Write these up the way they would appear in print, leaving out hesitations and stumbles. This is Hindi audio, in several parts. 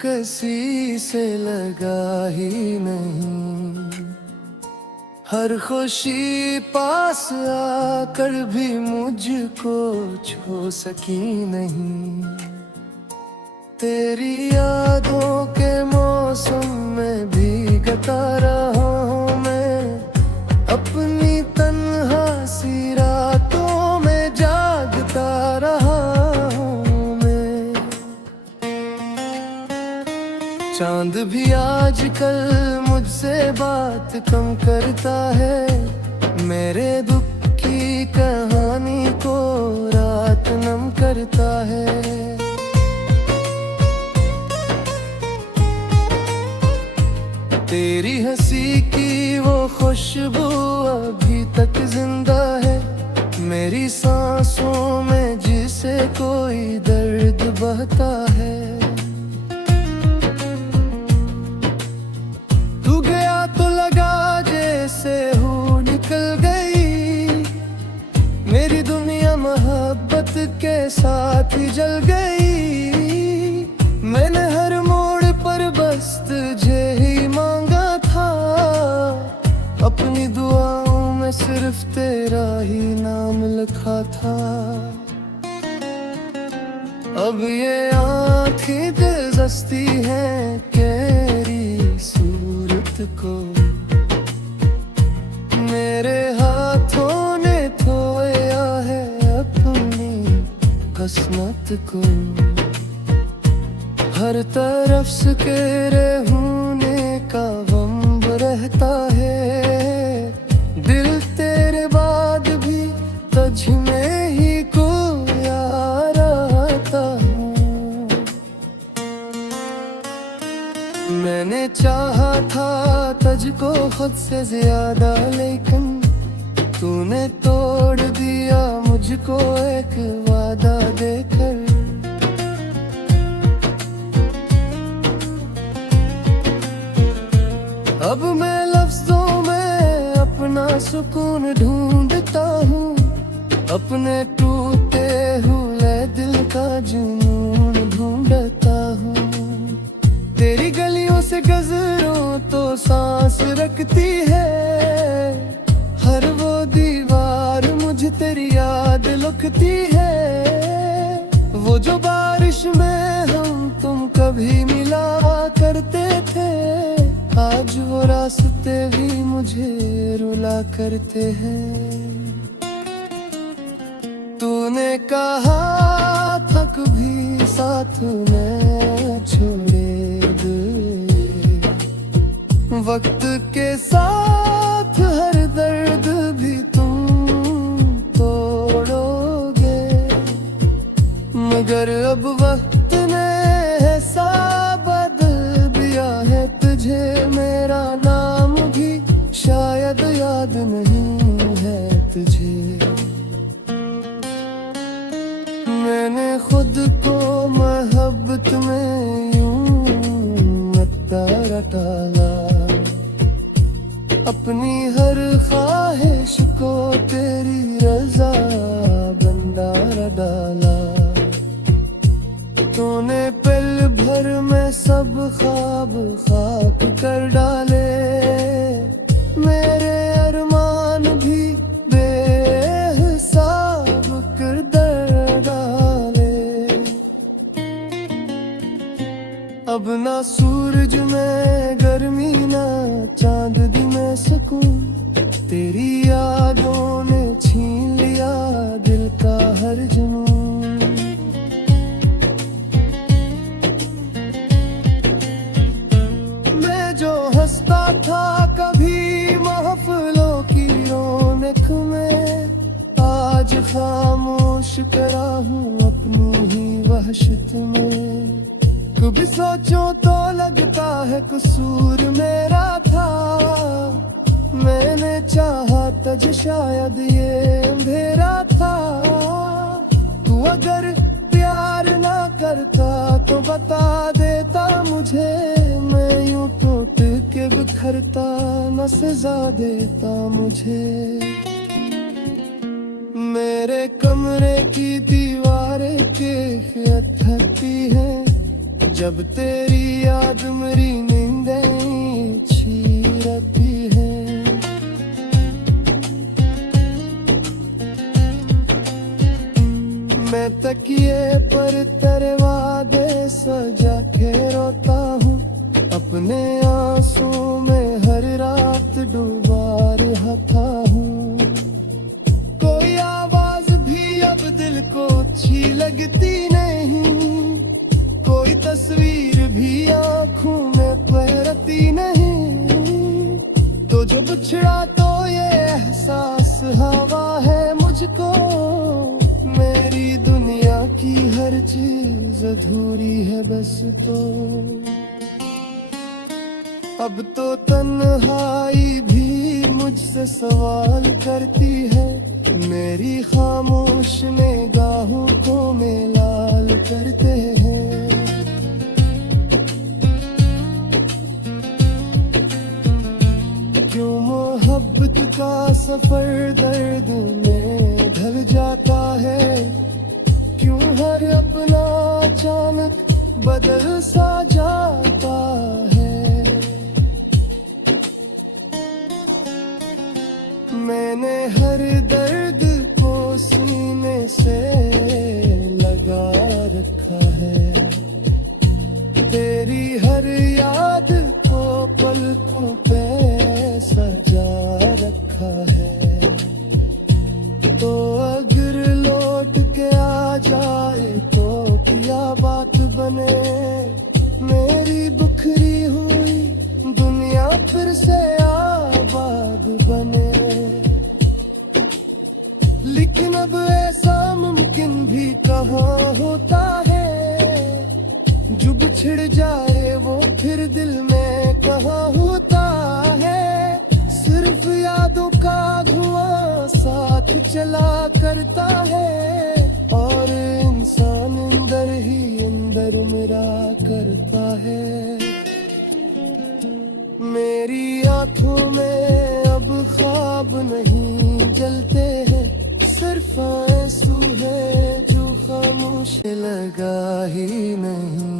किसी से लगा ही नहीं। हर खुशी पास आकर भी मुझको छू सकी नहीं। तेरी यादों के मौसम में भीगता रहा हूँ मैं, अपनी तन्हा सी रातों में जागता रहा हूँ मैं। चांद भी आजकल मुझसे बात कम करता है, मेरे दुख की कहानी को रात नम करता है। तेरी हंसी की वो खुशबू अभी तक जिंदा है, मेरी सांसों में जिसे कोई दर्द बहता है। तू गया तो लगा जैसे हूँ निकल गई, मेरी दुनिया मोहब्बत के साथ ही जल गई। मैंने हर मोड़ पर बस तुझे ही मांगा था, अपनी दुआओं में सिर्फ तेरा ही नाम लिखा था। अब ये आँखें दिलजस्ती हैं तेरी सूरत को, मेरे हाथों ने धोया है अपनी किस्मत को। हर तरफ से तेरे होने का गम रहता है, दिल तेरे बाद भी तुझ में ही खोया रहता हूँ। मैंने चाहा था तुझको खुद से ज्यादा, लेकिन तूने तोड़ दिया मुझको एक वादा देकर। अब मैं लफ्जों में अपना सुकून ढूंढता हूँ, अपने टूटे हुए दिल का जुनून ढूंढता हूँ। तेरी गलियों से गुजरूं तो सांस रखती है, हर वो दीवार मुझे तेरी याद लुकती है। वो जो बारिश में हम तुम कभी मिला करते थे, आज वो रास्ते भी मुझे रुला करते हैं। तूने कहा था कभी साथ न छोड़े दिल, वक्त के साथ हर दर्द भी तुम तोड़ोगे। मगर अब वक्त ने ऐसा बदल दिया है, तुझे मेरा नाम भी शायद याद नहीं है तुझे। मैंने खुद को मोहब्बत में यूं अतारा डाला, अपनी हर ख्वाहिश को तेरी रजा बंदारा डाला। तूने पल भर में सब ख्वाब खाक कर डाले, मेरे अरमान भी बेहिसाब कर डाले। अब ना सूरज में गर्मी ना चांदनी में सुकून, तेरी यादों ने छीन लिया दिल का हर जुनून। हंसता था कभी महफिलों की रौनक में, आज खामोश करा हूँ अपनी ही वहशत में। कभी सोचो तो लगता है कसूर मेरा था, मैंने चाहा तुझे शायद ये अंधेरा था। तू अगर प्यार ना करता तो बता देता मुझे, मैं यूं टूट के बिखरता न सजा देता मुझे। मेरे कमरे की दीवारें के थकती हैं, जब तेरी याद मेरी नींदें छीनती है। मैं तकिए पर तेरे वादे सजा के रोता हूँ, अपने आंसू में हर रात डूबा रहता हूँ। कोई आवाज भी अब दिल को अच्छी लगती नहीं, कोई तस्वीर भी आँखों में पहरती नहीं। तो जो बिछड़ा तो ये एहसास हवा है मुझको, मेरी दुनिया की हर चीज अधूरी है बस। तो अब तो तन्हाई भी मुझसे सवाल करती है, मेरी खामोश निगाहों को मेलाल करते हैं। क्यों मोहब्बत का सफर दर्द में ढल जाता है, क्यों हर अपना अचानक बदल सा जाता है। मैंने हर दर्द को सीने से लगा रखा है, तेरी हर याद को पलकों पे सजा रखा है। तो अगर लौट के आ जाए तो क्या बात बने, मेरी बिखरी हुई दुनिया फिर से आबाद बने। लेकिन अब ऐसा मुमकिन भी कहाँ होता है, जो बिछड़ जाए वो फिर दिल में कहाँ होता है। सिर्फ यादों का धुआं साथ चला करता है, और इंसान अंदर ही अंदर मेरा करता है। मेरी आंखों में अब ख्वाब नहीं जलते हैं, सिर्फ आंसू है जो खामोश लगा ही नहीं।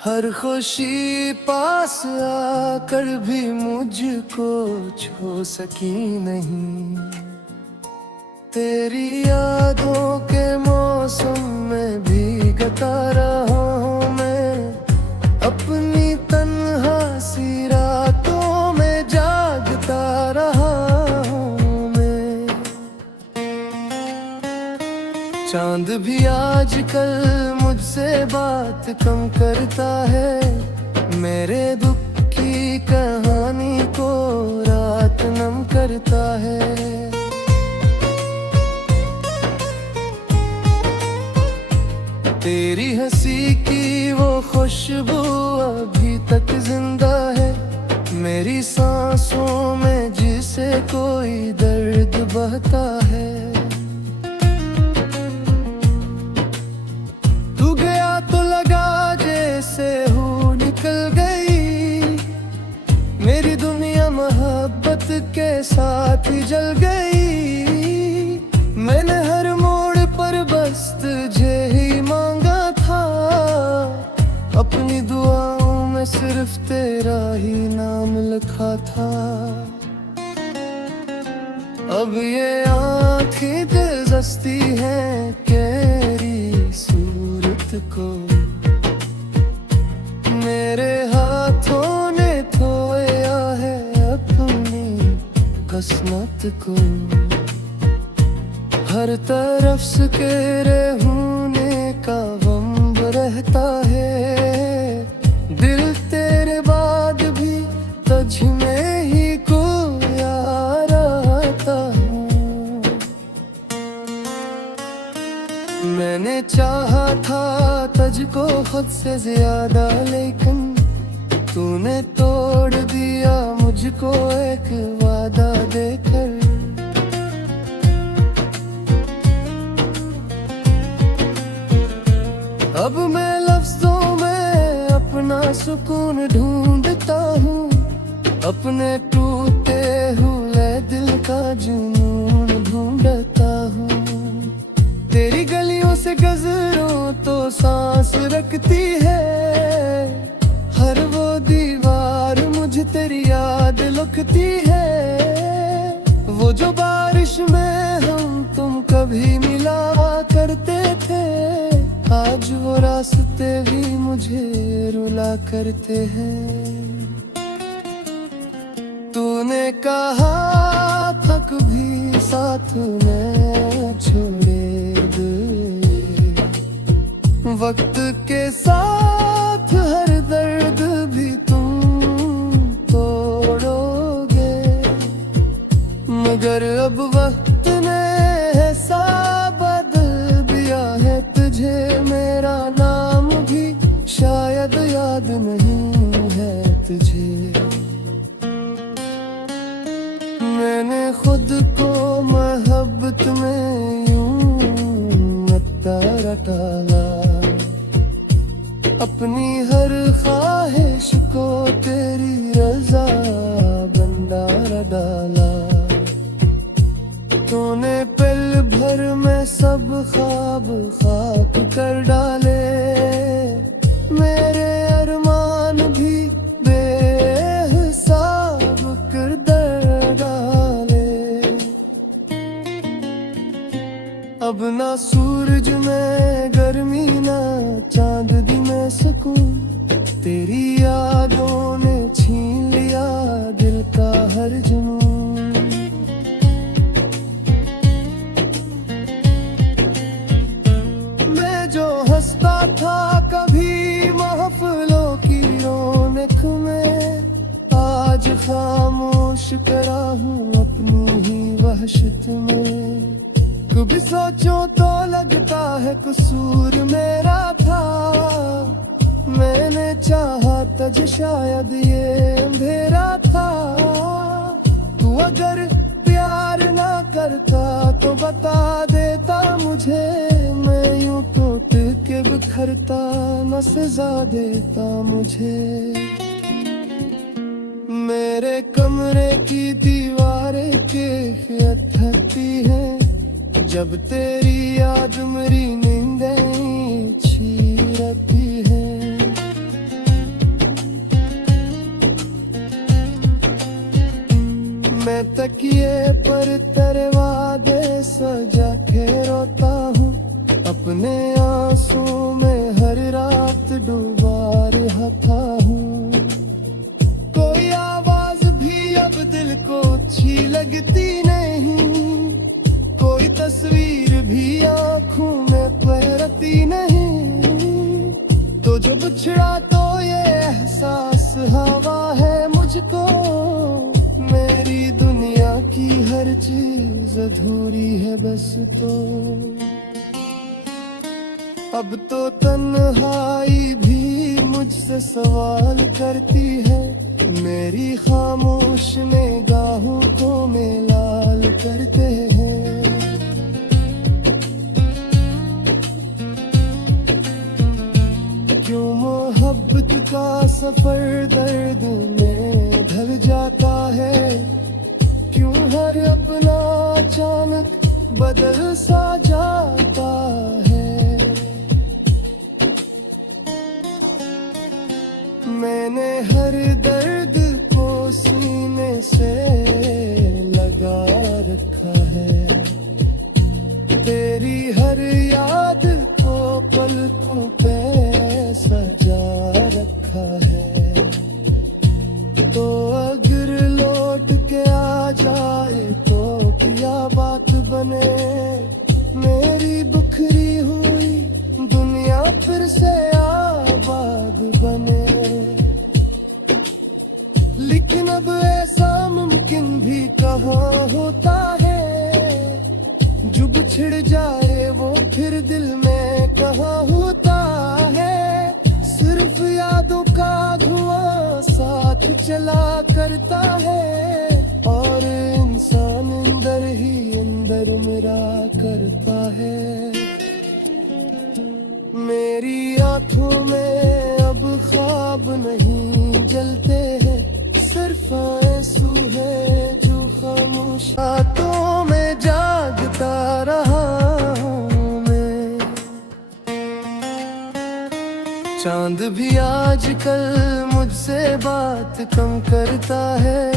हर खुशी पास आकर भी मुझको छू सकी नहीं, तेरी यादों के मौसम में भीगता रहा हूँ मैं, अपनी तन्हा सी रातों में जागता रहा हूँ मैं। चांद भी आजकल मुझसे बात कम करता है, मेरे दुख की कहानी को रात नम करता है। तेरी हंसी की वो खुशबू अभी तक जिंदा है, मेरी सांसों में जिसे कोई दर्द बहता है। तू गया तो लगा जैसे हूँ निकल गई, मेरी दुनिया मोहब्बत के साथ ही जल गई। मैंने हर मोड़ पर बस तुझे ही मांगा था, अपनी दुआओं में सिर्फ तेरा ही नाम लिखा था। अब ये आँखें दिलदस्ती हैं तेरी सूरत को, मेरे हाथों ने धोया है अपनी किस्मत को। हर तरफ से तेरे होने का गम रहता है, दिल तेरे बाद भी तुझ में ही खोया रहता हूँ। मैंने चाहा था तुझको खुद से ज्यादा, लेकिन तूने तोड़ दिया मुझको एक वादा देकर। अब मैं लफ्जों में अपना सुकून ढूंढता हूँ, अपने टूटे हुए दिल का जुनून ढूंढता हूँ। तेरी गलियों से गुजरूं तो सांस रखती है, हर वो दीवार मुझे तेरी याद लुकती है। वो जो बारिश में हम तुम कभी मिला करते थे, आज वो रास्ते भी मुझे रुला करते हैं। तूने कहा था कभी साथ में छोड़ेंगे, वक्त के साथ हर दर्द भी तुम तोड़ोगे, मगर अब वक्त ने ऐसा बदल दिया है तुझे, मेरा नाम भी शायद याद नहीं है तुझे। मैंने खुद को मोहब्बत में यूं अतारा डाला, अपनी हर ख्वाहिश को तेरी रजा भंडारा डाला। तूने पल भर में सब ख्वाब खाक कर डाले, मेरे अरमान भी बेहिसाब कर डाले। अब ना सूरज में गर्मी ना चांद दी में सुकून, तेरी यादों ने छीन लिया दिल का हर जुनून। मैं जो हंसता था कभी महफिलों की रौनक में, आज खामोश करा हूँ अपनी ही वहशत में। कभी सोचो तो लगता है कसूर मेरा था, मैंने चाहा तज शायद ये अंधेरा था। तू अगर प्यार ना करता तो बता देता मुझे, मैं यूं टूट के बिखरता न सजा देता मुझे। मेरे कमरे की दीवारें कैफियत थकती है, जब तेरी याद मेरी नींदें छीनती है। मैं तकिए पर तेरे वादे सजा के रोता हूँ, अपने आंसू में हर रात डूबा रहता हूँ। कोई आवाज भी अब दिल को अच्छी लगती नहीं, कोई तस्वीर भी आँखों में पैरती नहीं। तो जो बिछड़ा तो ये एहसास हवा है मुझको, मेरी दुनिया की हर चीज अधूरी है बस। तो अब तो तन्हाई भी मुझसे सवाल करती है, मेरी खामोश निगाहों को मेलाल करते हैं। क्यों मोहब्बत का सफर दर्द में ढल जाता है, क्यों हर अपना अचानक बदल सा जाता है। मैंने हर दर्द को सीने से लगा रखा है, तेरी हर याद को पलकों पे सजा रखा है। तो अगर लौट के आ जाए तो क्या बात बने, मेरी बिखरी हुई दुनिया फिर से आबाद बने। लेकिन अब ऐसा मुमकिन भी कहाँ होता है, जो बिछड़ जाए वो फिर दिल में कहाँ होता है। सिर्फ यादों का धुआं साथ चला करता है, और इंसान अंदर ही अंदर मेरा करता है। मेरी आंखों में अब ख्वाब नहीं जलते हैं, सिर्फ आंसू है जो खामोश रातों में जागता रहा हूँ। चांद भी आजकल मुझसे बात कम करता है,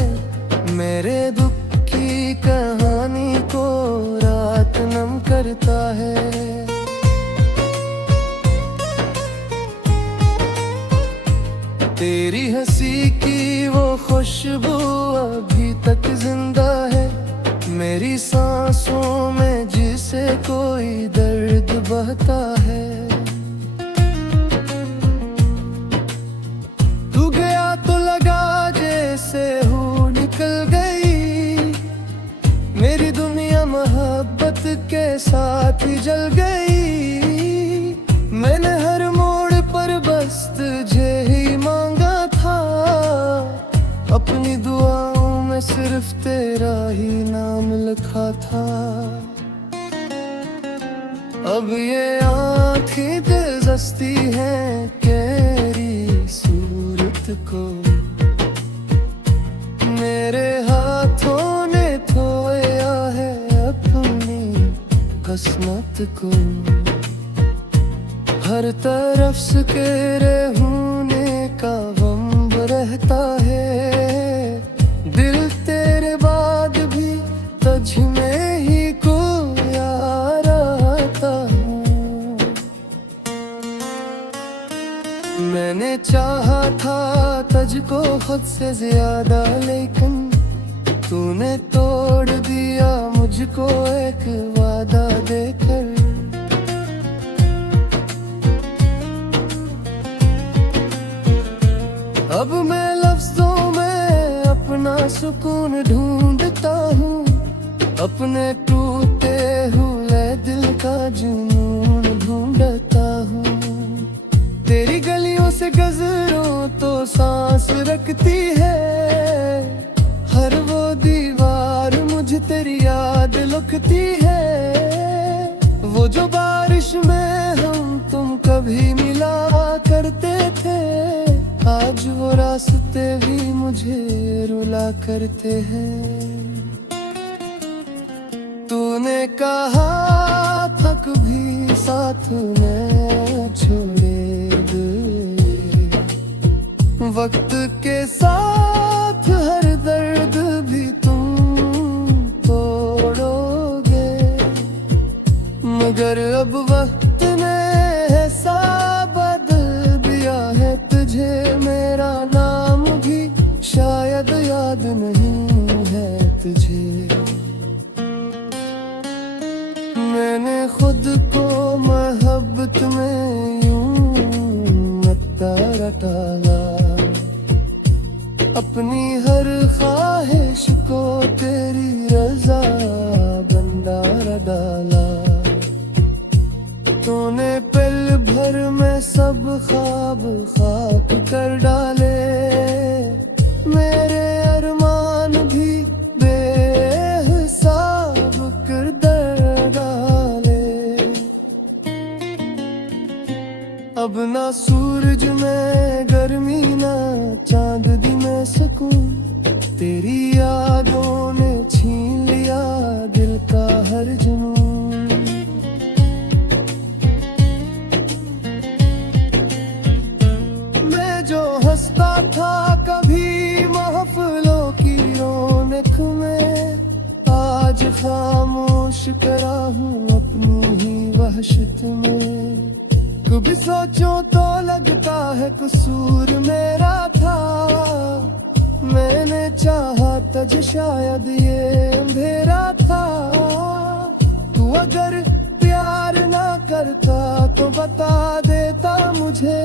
मेरे दुख की कहानी को रात नम करता है। तेरी हंसी की वो खुशबू अभी तक जिंदा है, मेरी सांसों में जिसे कोई दर्द बहता है। तू गया तो लगा जैसे हूँ निकल गई, मेरी दुनिया मोहब्बत के साथ ही जल गई। मैंने हर मोड़ पर बस तुझे ही मांगा था, अपनी दुआओं में सिर्फ तेरा ही नाम लिखा था। अब ये आँखें दिलजस्ती हैं तेरी सूरत को, मेरे हाथों ने धोया है अपनी किस्मत को। हर तरफ सकेरे होने का गम रहता है, दिल तेरे बाद भी तुझ में ही खोया रहता हूँ। मैंने चाहा था तुझको खुद से ज्यादा, लेकिन तूने तोड़ दिया मुझको एक वादा देकर। अब मैं लफ्जों में अपना सुकून ढूंढता हूँ, अपने टूटे हुए दिल का जुनून ढूंढता हूँ। तेरी गलियों से गजरों तो सांस रखती है, हर वो दीवार मुझे तेरी याद लुकती है। वो जो बारिश में हम तुम कभी मिला करते थे, आज वो रास्ते भी मुझे रुला करते हैं। तूने कहा था कभी साथ न छोड़ेगा, वक्त के साथ हर दर्द भी तुम तोड़ोगे, मगर अब वक्त ने ऐसा बदल दिया है तुझे, मेरा नाम भी शायद याद नहीं है तुझे। मैंने खुद को मोहब्बत में यूं टाला, अपनी हर ख्वाहिश को तेरी रजा बंदार डाला। तूने पल भर में सब ख्वाब खाक कर डाले, मेरे अरमान भी बेहिसाब कर डाले। अब ना सूरज में गर्मी ना चांद दी में सकूं, तेरी यादों ने छीन लिया दिल का हर जुनून। मैं जो हंसता था कभी महफिलों की रौनक में, आज खामोश करा हूँ अपनी ही वहशत में। कभी सोचो तो लगता है कसूर मेरा था, मैंने चाहा तुझ शायद ये अंधेरा था। तू अगर प्यार ना करता तो बता देता मुझे,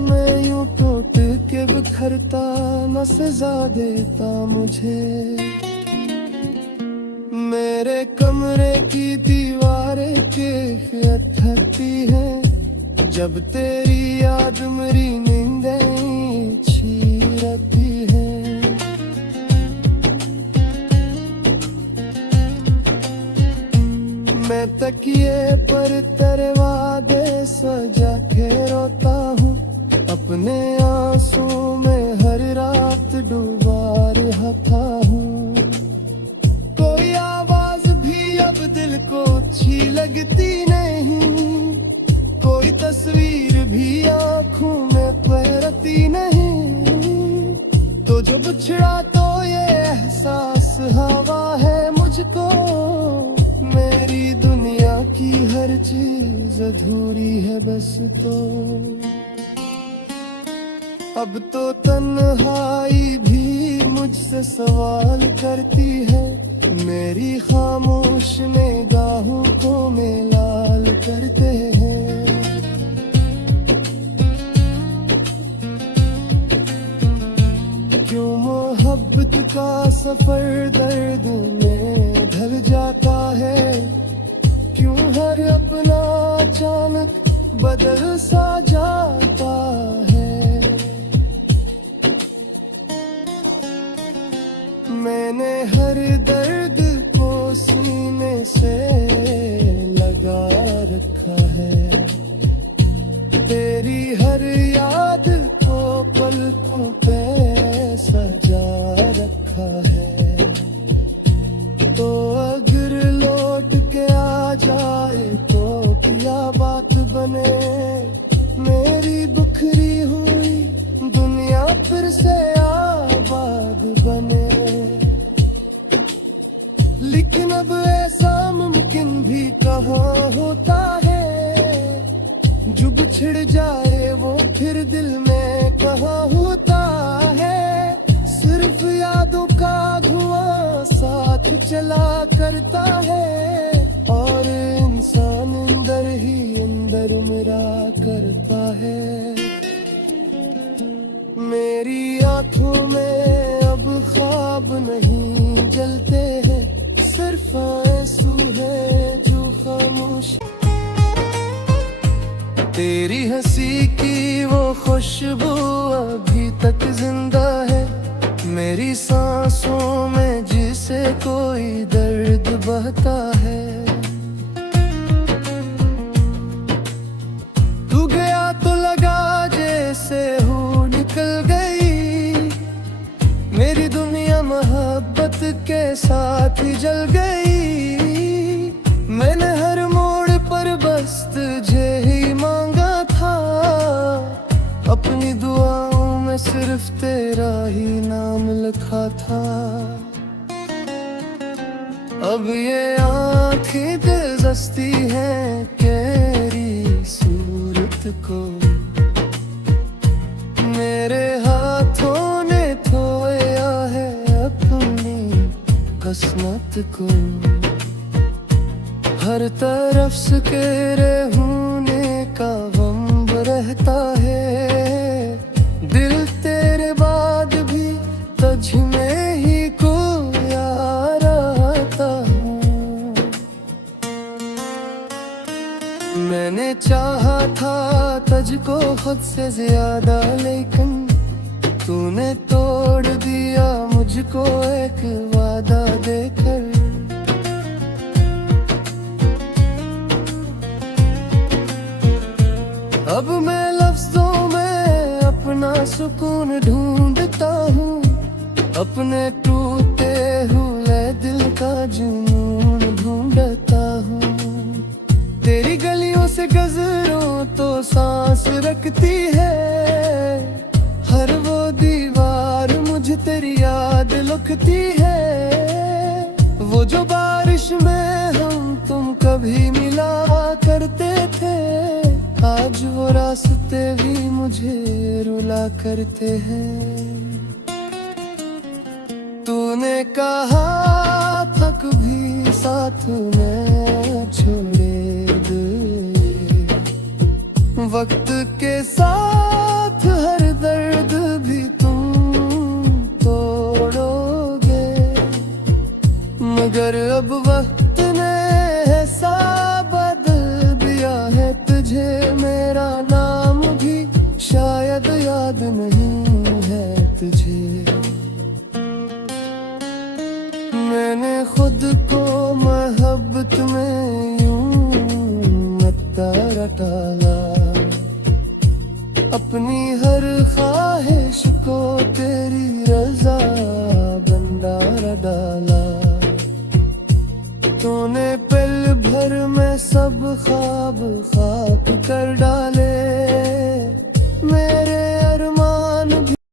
मैं यूं टूट के बिखरता न सजा देता मुझे। मेरे कमरे की दीवारें कैफियत थकती है, जब तेरी याद मेरी नींदें छीनती है। मैं तकिए पर तेरे वादे सजा के रोता हूँ, अपने आंसू में हर रात डूबा रहता हूँ। कोई आवाज भी अब दिल को अच्छी लगती नहीं, कोई तस्वीर भी आँखों जो बिछड़ा तो ये एहसास हवा है मुझको। मेरी दुनिया की हर चीज अधूरी है बस तो। अब तो तन्हाई भी मुझसे सवाल करती है। मेरी खामोश निगाहों को मेलाल करते हैं। क्यों मोहब्बत का सफर दर्द में ढल जाता है। क्यों हर अपना अचानक बदल सा जाता है। मैंने हर दर्द को सीने से लगा रखा है। तेरी हर याद को पलकों पे सजा रखा है। तो अगर लौट के आ जाए तो क्या बात बने। मेरी बिखरी हुई दुनिया फिर से आबाद बने। लेकिन अब ऐसा मुमकिन भी कहाँ होता है। जो बिछड़ जाए वो फिर दिल में कहाँ होता है। सिर्फ यादों का धुआं साथ चला करता है। और इंसान अंदर ही अंदर मेरा करता है। मेरी आंखों में अब ख्वाब नहीं जलते हैं। सिर्फ आंसू है जो खामोश। तेरी हंसी की वो खुशबू अभी तक जिंदा है। मेरी सांसों में जिसे कोई दर्द बहता है। तू गया तो लगा जैसे हूँ निकल गई। मेरी दुनिया मोहब्बत के साथ ही जल गई। मैंने हर मोड़ पर बस तुझे ही मांगा था। अपनी दुआओं में सिर्फ तेरा ही नाम लिखा था। अब ये आँखें दिलदस्ती हैं तेरी सूरत को। मेरे हाथों ने धोया है अपनी किस्मत को। हर तरफ से तेरे होने का वंब रहता है। दिल तेरे बाद भी तुझ में ही खोया रहता हूँ। मैंने चाहा था तुझको खुद से ज्यादा लेकिन तूने तोड़ दिया मुझको एक वादा देकर। अब मैं लफ्जों में अपना सुकून ढूंढता हूँ। अपने टूटे हुए दिल का जुनून ढूंढता हूँ। तेरी गलियों से गुजरूं तो सांस रखती है। हर वो दीवार मुझे तेरी याद लुकती है। वो जो बारिश में हम तुम कभी मिला करते थे। आज वो रास्ते भी मुझे रुला करते हैं। तूने कहा था कभी साथ में छोड़े दे। वक्त के साथ हर दर्द भी तुम तोड़ोगे। मगर अब वक्त ने ऐसा बदल दिया है तुझे मेरा नाम भी शायद याद नहीं है तुझे। मैंने खुद को मोहब्बत में यूं नतारा डाला। अपनी हर ख्वाहिश को तेरी रजा भंडारा डाला। तूने पल भर में सब ख्वाब खाक कर डाले। मेरे